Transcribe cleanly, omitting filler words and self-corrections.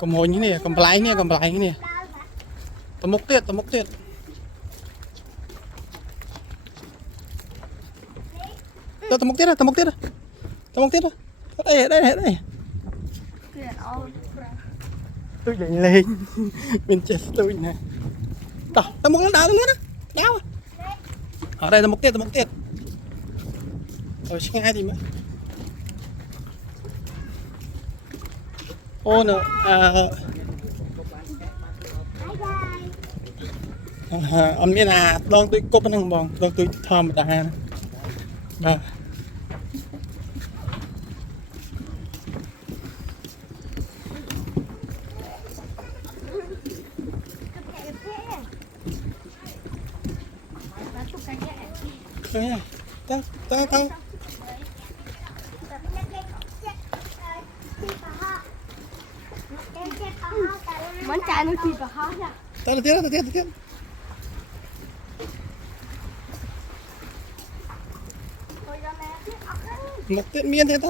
cầm hồn như này cầm lái như này tầm mốc tiết tầm mốc tiết đây tôi lên bên trên tôi nè tầm mốc đau ở đây tầm mốc tiết ở trên hai thì mà ô nè ông biết là đón tôi cốp năng bong đón tôi thơm mà ta ba ta món chai nó chìm vào hót nha. ta tiết một tiết miên thế ta